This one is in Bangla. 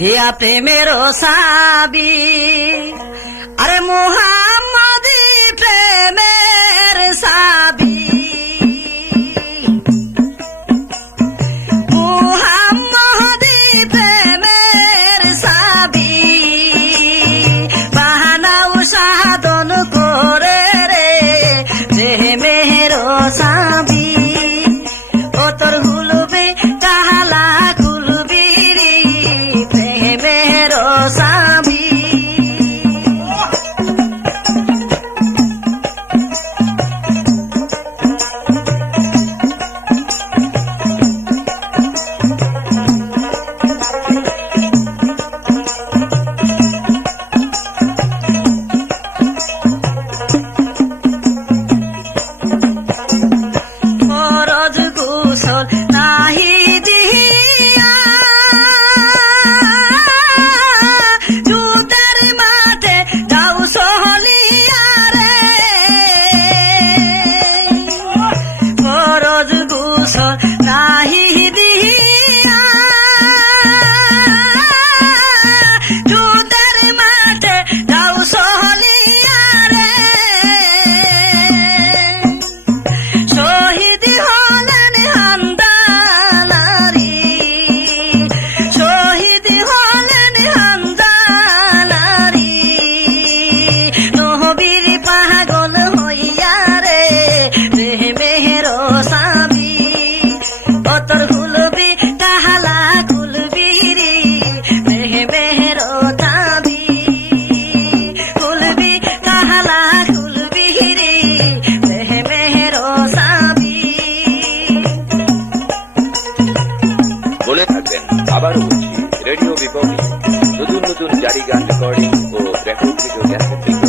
দিয়া প্রেমেরও সাবি আরে মুহাম্মদি প্রেমের সাবি মুহাম্মদি প্রেমের সাবি বাহানাও সাধন করে রে প্রেমেরও সাবি ও তোর হুলবে কাহালা খুলবি রে প্রেমেরও সাবি ফরজ গোসল নাহি দিয়া জুতার মাঠে যাও সহলিয়া রে ফরজ গোসল নাহি দিয়া জুতার মাঠে যাও সহলিয়া রে শহীদ হলেন হামদালারি শহীদ হলেন হামদালারি নবীর পাগল হইয়া রে প্রেমেরও সাবি ও তোর খুলবি কাহালা খুলবি রে প্রেমেরও চাবি খুলবি কাহালা খুলবি রে প্রেমেরও সাবি বলে থাকবেন আবারও বলছি রেডিও বিপক্ষে নতুন নতুন জারি গান রেকর্ডিং ও রেকর্ড ভিডিও ক্যাসেট